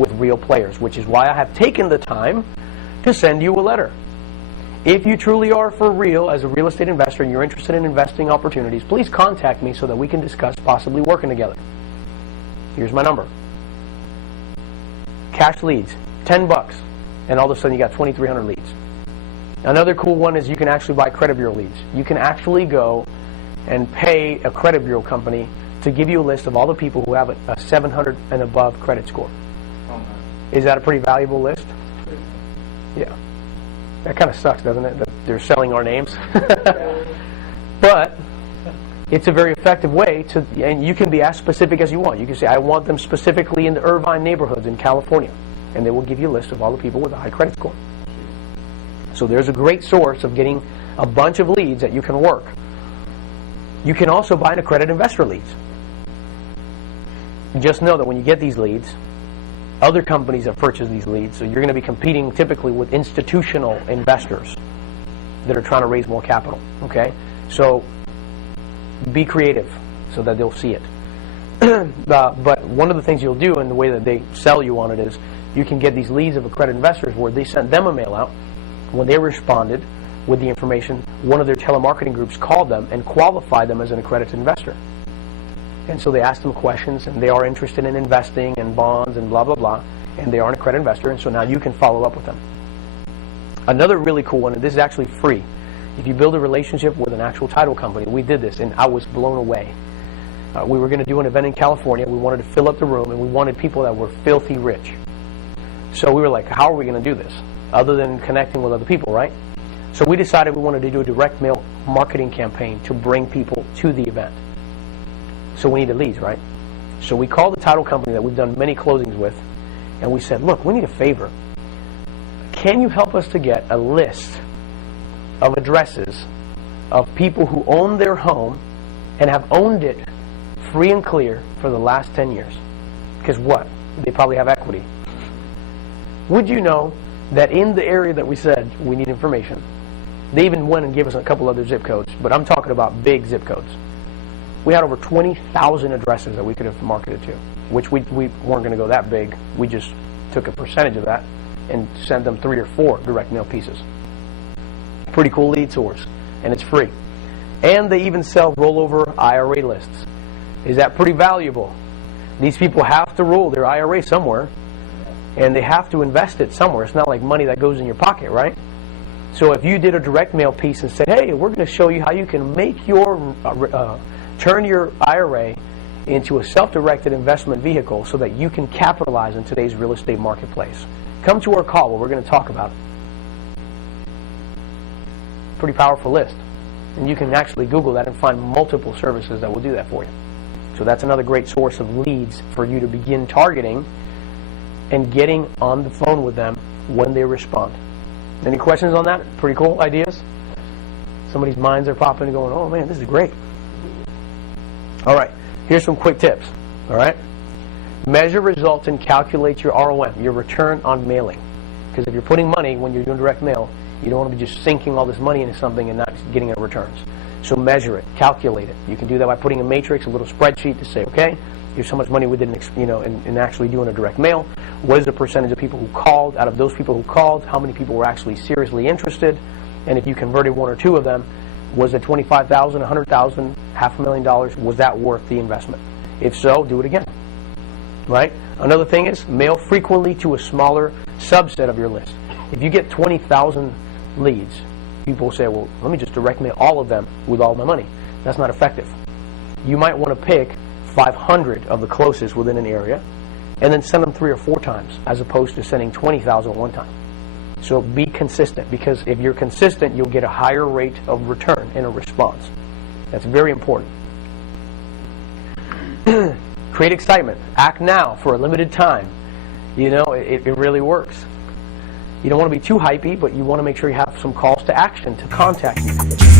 with real players, which is why I have taken the time to send you a letter. If you truly are for real as a real estate investor and you're interested in investing opportunities, please contact me so that we can discuss possibly working together. Here's my number. Cash leads, $10, and all of a sudden you got 2,300 leads. Another cool one is you can actually buy credit bureau leads. You can actually go and pay a credit bureau company to give you a list of all the people who have a 700 and above credit score. Is that a pretty valuable list? Yeah. That kind of sucks, doesn't it? That they're selling our names. But it's a very effective way to, and you can be as specific as you want. You can say, I want them specifically in the Irvine neighborhoods in California. And they will give you a list of all the people with a high credit score. So there's a great source of getting a bunch of leads that you can work. You can also buy an accredited investor leads. Just know that when you get these leads, other companies have purchased these leads, so you're going to be competing typically with institutional investors that are trying to raise more capital. Okay? So be creative so that they'll see it. But one of the things you'll do, and the way that they sell you on it, is you can get these leads of accredited investors where they sent them a mail out. When they responded with the information, one of their telemarketing groups called them and qualified them as an accredited investor. And so they asked them questions, and they are interested in investing and bonds and blah, blah, blah, and they are an accredited investor, and so now you can follow up with them. Another really cool one, and this is actually free. If you build a relationship with an actual title company, we did this, and I was blown away. We were going to do an event in California. We wanted to fill up the room, and we wanted people that were filthy rich. So we were like, how are we going to do this? Other than connecting with other people, right? So we decided we wanted to do a direct mail marketing campaign to bring people to the event. So we needed leads, right? So we called the title company that we've done many closings with, and we said, look, we need a favor. Can you help us to get a list of addresses of people who own their home and have owned it free and clear for the last 10 years? Because what? They probably have equity. Would you know that in the area that we said we need information, they even went and gave us a couple other zip codes, but I'm talking about big zip codes. We had over 20,000 addresses that we could have marketed to, which we weren't going to go that big. We just took a percentage of that and sent them 3 or 4 direct mail pieces. Pretty cool lead source, and it's free. And they even sell rollover IRA lists. Is that pretty valuable? These people have to roll their IRA somewhere, and they have to invest it somewhere. It's not like money that goes in your pocket, right? So if you did a direct mail piece and said, hey, we're going to show you how you can make your turn your IRA into a self-directed investment vehicle so that you can capitalize in today's real estate marketplace. Come to our call where we're going to talk about it. Pretty powerful list. And you can actually Google that and find multiple services that will do that for you. So that's another great source of leads for you to begin targeting and getting on the phone with them when they respond. Any questions on that? Pretty cool ideas? Somebody's minds are popping and going, oh man, this is great. All right, here's some quick tips. All right, measure results and calculate your ROM, your return on mailing. Because if you're putting money when you're doing direct mail, you don't want to be just sinking all this money into something and not getting any returns. So measure it, calculate it. You can do that by putting a matrix, a little spreadsheet to say, okay, here's how much money we did in actually doing a direct mail. What is the percentage of people who called? Out of those people who called, how many people were actually seriously interested? And if you converted 1 or 2 of them, was it $25,000, $100,000, $500,000? Was that worth the investment? If so, do it again. Right? Another thing is mail frequently to a smaller subset of your list. If you get 20,000 leads, people say, well, let me just direct mail all of them with all my money. That's not effective. You might want to pick 500 of the closest within an area and then send them 3 or 4 times as opposed to sending 20,000 one time. So be consistent, because if you're consistent, you'll get a higher rate of return and a response. That's very important. Create excitement. Act now for a limited time. You know, it really works. You don't want to be too hypey, but you want to make sure you have some calls to action to contact you.